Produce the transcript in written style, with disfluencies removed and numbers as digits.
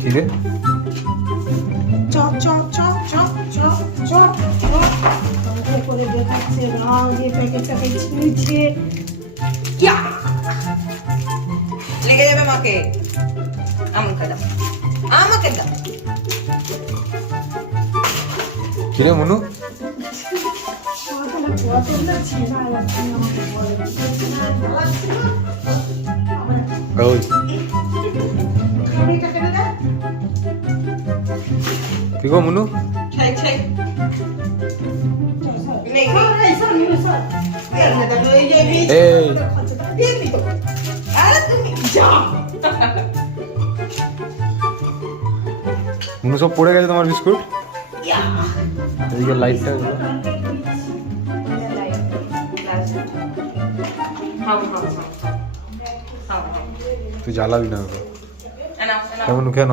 কি রে chop chop chop chop chop chop chop করে দেখাচ্ছে রাও যে প্যাকেটটাকে ছিঁড়ছে কিয়া লেগে যাবে মাকে আমাকে দাও আমাকে দাও কি রে মনু ওই কি গো মনু ছাই ছাই নেই এই আরে তুমি যা মনু সব পড়ে গেছে তোমার বিস্কুট ইয়া এদিকে লাইটটা তুই জ্বালাবি না এনাও কেমন কেন